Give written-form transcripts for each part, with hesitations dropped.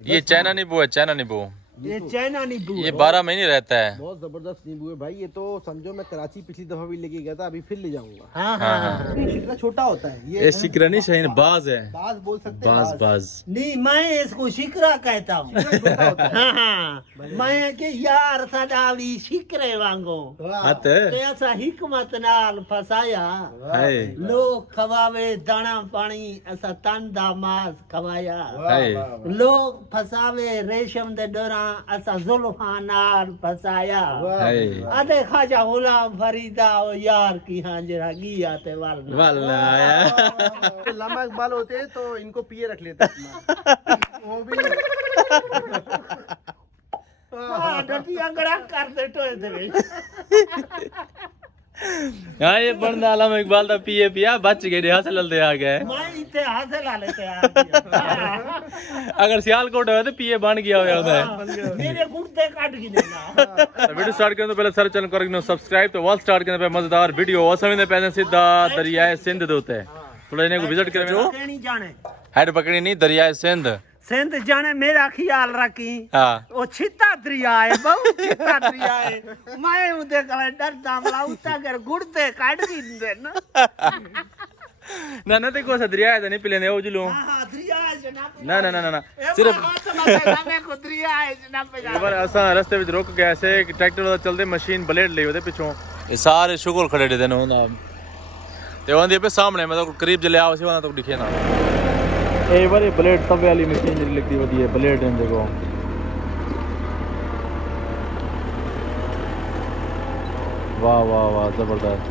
ये चाइना नींबू है, चाइना नींबू। ये चाइना नींबू, ये 12 महीने रहता है। बहुत जबरदस्त नींबू है भाई। ये तो समझो मैं कराची पिछली दफा भी लेके गया था, अभी फिर ले जाऊंगा। हाँ हाँ हाँ। कितना छोटा होता है ये शिकरा नहीं शाहीन, बाज है। बाज बोल सकते हैं। बाज नहीं, मैं इसको शिकरा कहता हूँ। हाँ हाँ, मैं के यार सदावरी शिकरे वांगो ऐसा हिकमत नाल फसाया, लोग खवावे दाना पानी, ऐसा तंदा मास खवाया, लोग फसावे रेशम दे डोरा, ऐसा जुल्फां नाल फसाया, अदे खाजा गुलाम फरीदा ओ यार की हांजरा गिया ते वरना तो लम्बा इकबाल होते तो इनको पिए रख लेते वो भी। डटिया गड़ा कर दे तो हाँ ये बनदा आलम इकबाल दा पिए पिया बच गए, हासिल दे आ गए। मैं इते हासिल आ लेते अगर सियालकोट है तो पिए बन गया होया मेरे गुर्दे काट के देना। वीडियो स्टार्ट करने तो पहले सर चैनल कर सब्सक्राइब, तो वॉल स्टार्ट करने पे मजेदार वीडियो और समय पहले सीधा दरियाए सिंध दे होते हैं, थोड़ा इन्हें को विजिट करें। वो नहीं जाने हेड पकड़ी नहीं, दरियाए सिंध जाने मेरा ख्याल रखी। हाँ वो छिता दरिया है, बहुत छिता दरिया है। मैं उदे कले डरता मला उता कर गुर्दे काट के दे ना ना देखो सा दरिया है नहीं पिले ने उजलू। हां दरिया है जनाब। ना ना ना ना सिर्फ मैं को दरिया है जनाब पे जा। पर असा रास्ते में रुक गए ऐसे कि ट्रैक्टर वाला चलते मशीन ब्लेड ले ओदे पिछों ये सारे शुगर खड़े दे ना ते ओंदे पे सामने मैं तो करीब जले आओ से तो दिखे ना ए वाली ब्लेड तवे वाली मशीन जी लगदी वदी है ब्लेड इन देखो। वाह वाह वाह जबरदस्त।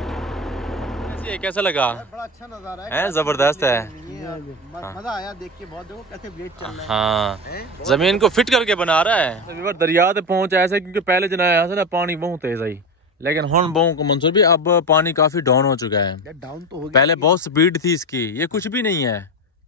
ये कैसा लगा? बड़ा अच्छा नजारा है, जबरदस्त है। मजा आया देख के बहुत। देखो कैसे ब्लेड चल रहा है। हाँ जमीन को फिट करके बना रहा है। दरिया ते पहुंच ऐसे क्योंकि पहले जनाया ना पानी बहुत तेज आई, लेकिन हुन बहु को मंसूर भी अब पानी काफी डाउन हो चुका है। डाउन तो हो गया, पहले बहुत स्पीड थी इसकी, ये कुछ भी नहीं है।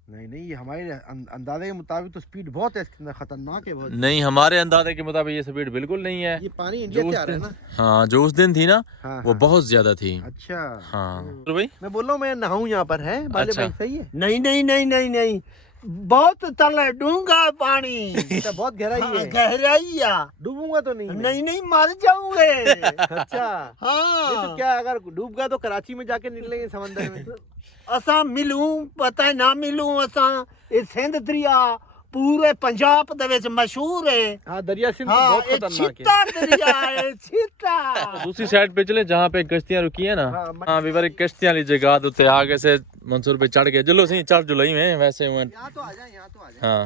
नहीं ये हमारे अंदाजे के मुताबिक तो स्पीड बहुत है, खतरनाक है बहुत। नहीं हमारे अंदाजे के मुताबिक ये स्पीड बिल्कुल नहीं है। ये पानी इंडिया से आ रहा है ना। हाँ जो उस दिन थी ना हाँ, वो बहुत ज्यादा थी। अच्छा हाँ तो भाई मैं बोल रहा हूँ मैं नहाऊं यहाँ पर है। अच्छा। सही है। नहीं नहीं नहीं नहीं नहीं, बहुत तले डूंगा पानी। अच्छा बहुत गहराई है। गहराई है। डूबूंगा तो नहीं? नहीं नहीं मर जाऊंगे। अच्छा हाँ तो क्या अगर डूब गया तो कराची में जाके निकलेंगे समंदर में? असा मिलूं पता ना मिलूं असा ये सिंध दरिया पूरे पंजाब दे विच मशहूर है। हाँ दरिया सिंध हाँ, बहुत खतरनाक है। छिता दरिया है छिता। दूसरी साइड पे चले जहाँ पे कश्तियां रुकी है ना। हाँ विवारी कश्तियां वाली जगह तो आगे से मंसूर पे चढ़ गए जुलो सी चढ़ जुलाई में वैसे हुए। यहाँ तो आ जाए, यहाँ तो आ जाए। हाँ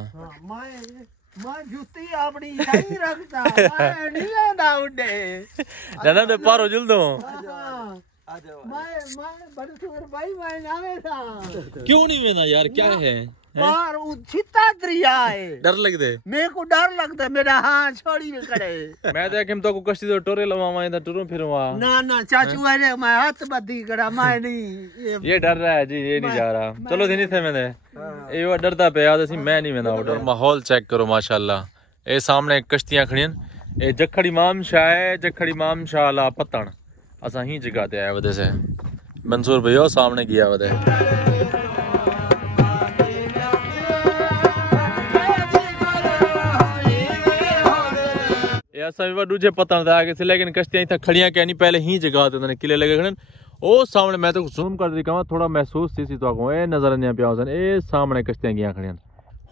मैं जूती अपनी सही रखता, मैं नहीं लेना उड़े। ना ना पारो जुल दो। मैं बड़सूर भाई मैं नावे था। क्यों नहीं वेना यार क्या है? पार छिता दरिया है। डर लग दे मेरे को डर लगता है, मेरा हाथ छोड़ी में करे। मैं देख तो कश्ती तो टोरे लवा था टुरू फिरवा। ना ना चाचू अरे मैं हाथ बदी करा मैं नहीं ये डर रहा है जी, ये नहीं जा रहा। चलो नहीं थे मैंने ये वो डरता पे याद सी मैं नहीं वेना उधर। माहौल चेक करो माशाल्लाह। ये सामने कश्तियां खड़ियां, ये जखड़ इमाम शाह है, जखड़ इमाम शाह ला पत्तन असा ही जगह ते आया वदे से मंसूर भैया सामने गया वदे। ऐसा भी दूजे पता था आगे से, लेकिन कश्तियां इतना खड़ियां क्या नहीं पहले ही जगह ते उन्होंने किले लगे खड़न। ओ सामने मैं तो जूम कर दी कहां थोड़ा महसूस सी तो आगो ए नजर नहीं पिया सन। ए सामने कश्तियां गया खड़ियां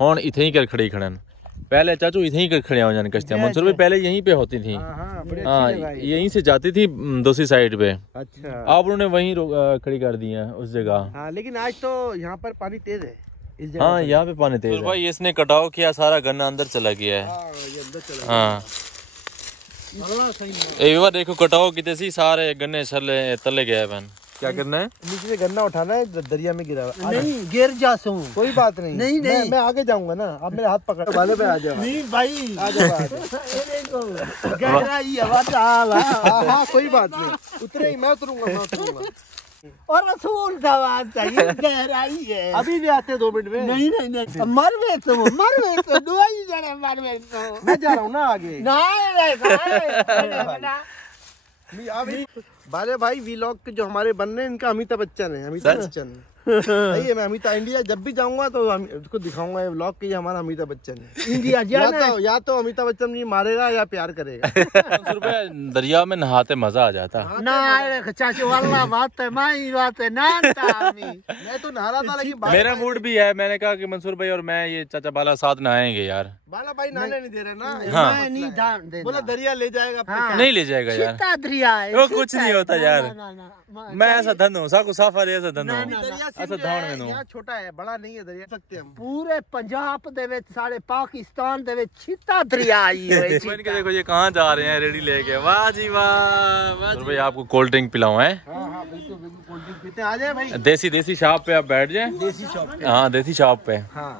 हुन इथे ही कर खड़ी खड़न। पहले चाचू इथे ही कर खड़ियां हो जान कश्तियां मंसूर भी पहले यहीं पे होती थी। हाँ यहीं से जाती थी दूसरी साइड पे। अच्छा आप उन्होंने वहीं खड़ी कर दी है उस जगह। हाँ लेकिन आज तो यहाँ पर पानी तेज है इस जगह। हाँ यहाँ पे पानी तेज है भाई। इसने कटाव किया सारा गन्ना अंदर चला गया है। हाँ एक देखो कटाव कितने सी सारे गन्ने तले गए बहन। क्या करना है? नीचे से गन्ना उठाना है, दरिया में गिरा हुआ। नहीं गिर जा सू कोई बात नहीं। नहीं नहीं मैं आगे जाऊंगा ना, आप मेरे हाथ पकड़ वाले पे आ जाओ। नहीं भाई आ जाओ गहराई है डाल। हाँ कोई बात नहीं, उतरे ही मैं उतरूंगा। और रसूल सवाल चाहिए गहराई है। अभी भी आते 2 मिनट में। नहीं नहीं नहीं मरवे तो दुआई जड़े मरवे तो मैं जा रहा हूँ ना आगे। नहीं बाले भाई वीलॉग के जो हमारे बन रहे हैं इनका अमिताभ बच्चन है। अमिताभ बच्चन सही है। मैं अमिताभ इंडिया जब भी जाऊंगा तो उसको दिखाऊंगा ये व्लॉग कि ये हमारा अमिताभ बच्चन है। इंडिया जाना है। या तो अमिताभ बच्चन जी मारेगा या प्यार करेगा। मंसूर भाई दरिया में नहाते मजा आ जाता। ना चाचू वाला बात है, माई बात है, नानता मैं तो नहा रहा था लेकिन मेरा मूड भी है। मैंने कहा कि मंसूर भाई और मैं ये चाचा बाला साथ नहाएंगे यार। बाला भाई नहाने नहीं दे रहे ना। हाँ। मैं नहीं ध्यान देना। बोला दरिया ले जाएगा अपने हाँ। नहीं ले जाएगा यार, सीता दरिया है, वो सीता कुछ नहीं है। होता ना, यार। ना, ना, ना, मैं ऐसा धन हूँ, साकू साफा ऐसा धन हूँ। दरिया ऐसा सिर्फ धान में यहाँ छोटा है, बड़ा नहीं है दरिया सकते हम। पूरे पंजाब दे विच सारे पाकिस्तान दे विच सीता दरिया आई है। इनके देखो ये कहाँ जा रहे हैं रेडी लेके। वाह जी वाह। भाई आपको कोल्ड ड्रिंक पिलाऊं है? हाँ बिल्कुल बिल्कुल, कोल्ड ड्रिंक पीते हैं। आ जाए भाई। देसी शॉप पे आप बैठ जाए। देसी शॉप पे। हाँ देसी शॉप पे हाँ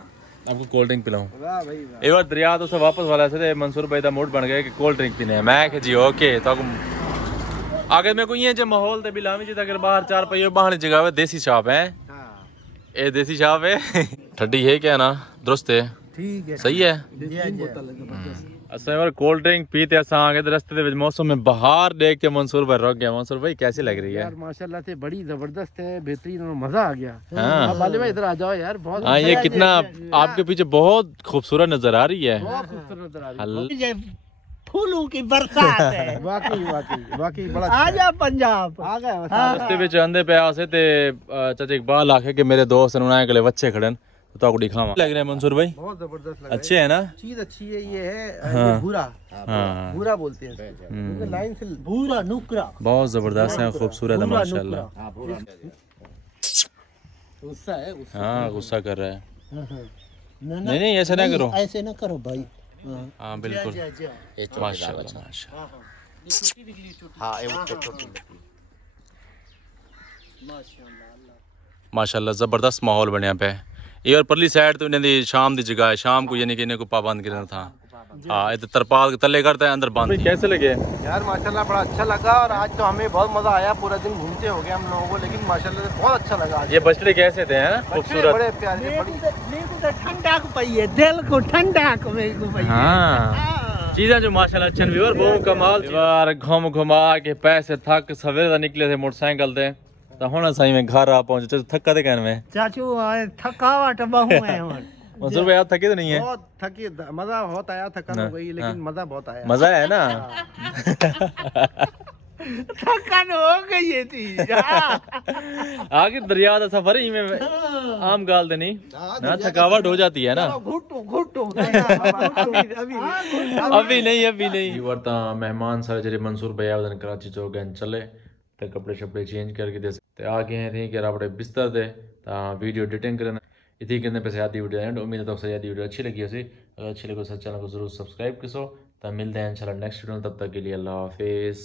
आपको कोल्ड ड्रिंक पिलाऊं। वाह भाई वाह। एक बार दरिया तो से वापस वाला से मंसूर भाई का मूड बन गया कि कोल्ड ड्रिंक पीने हैं। मैं कहा जी ओके। तो आगे मेरे को ये जो माहौल ते भी लामी जी अगर बाहर चार पहिए बाहर जगह है देसी शॉप है। हाँ ये देसी शॉप है। ठंडी है क्या ना दुरुस्त है, ठीक है, सही है। असा यार कोल्ड ड्रिंक पीते असा आगे रास्ते दे विच मौसम में बाहर देख के मंसूर भाई रुक गया। मंसूर भाई कैसी लग रही है? यार माशाल्लाह से बड़ी जबरदस्त है, बेहतरीन और मजा आ गया। हाँ। बाले भाई इधर आ जाओ यार, बहुत हाँ ये कितना आपके पीछे बहुत खूबसूरत नजर आ रही है। बहुत खूबसूरत नजर आ रही है। ये फूलों की बरसात है। वाकई वाकई वाकई बड़ा आजा पंजाब आ गए बस। रस्ते विच आंदे पे आसे ते चाचा इकबाल आखे कि मेरे दोस्त ने उन्हें अगले बच्चे खड़न तो आपको दिखावा लग रहे हैं मंसूर भाई। बहुत जबरदस्त लग अच्छे है ना? चीज अच्छी है। ये है हाँ। ये भूरा। हाँ भूरा बोलते हैं इसको। लाइन से भूरा नुकरा बहुत जबरदस्त है, खूबसूरत है माशाल्लाह। गुस्सा है गुस्सा। हाँ गुस्सा कर रहा है। नहीं नहीं ऐसा ना करो। ऐसे ना करो भाई। हाँ बिल्कुल माशाल्लाह माशाल्लाह। माशाल्लाह जबरदस्त माहौल बनया पे। ये और परली साइड तो इन्हें दी शाम दी जगह है, शाम को यानी कि इन्हें को पाबंद करना था। हाँ इधर तरपाल के तले करते हैं अंदर बंद। कैसे लगे यार? माशाल्लाह बड़ा अच्छा लगा और आज तो हमें बहुत मजा आया। पूरा दिन घूमते हो गए हम लोगों को, लेकिन माशाल्लाह से बहुत अच्छा लगा। ये बछड़े कैसे थे? खूबसूरत बड़े प्यारे बड़ी ठंडा को पई है, दिल को ठंडा को मेरे को पई है। हाँ चीजें जो माशाल्लाह अच्छन भी और बहुत कमाल यार। घुमा के पैसे थक सवेरे निकले थे मोटरसाइकिल से तो हुन सही में घर आ पहुंचे तो थका थे कहने में चाचू थकावट बहु है हुन। मंसूर भाई आप थके तो नहीं है? बहुत थकी, मजा बहुत आया। थकान हो गई लेकिन मजा बहुत आया। मजा है ना? थकान हो गई थी। आगे दरिया का सफर ही में आम गाल दे नहीं ना, थकावट हो जाती है ना। घुटू घुटू अभी नहीं वर्ता मेहमान सारे जेरे मंसूर भाई आवेदन कराची चौक गए चले ते कपड़े शपड़े चेंज करके दे ते आ गए थे कि अपने बिस्तर दे ता वीडियो एडिटिंग करना इतनी करने पे आधी वीडियो एंड उम्मीद है तो आधी वीडियो अच्छी लगी होगी। अगर अच्छी लगी तो चैनल को जरूर सब्सक्राइब करो। तब मिलते हैं इंशाल्लाह नेक्स्ट वीडियो में, तब तक के लिए अल्लाह हाफिज़।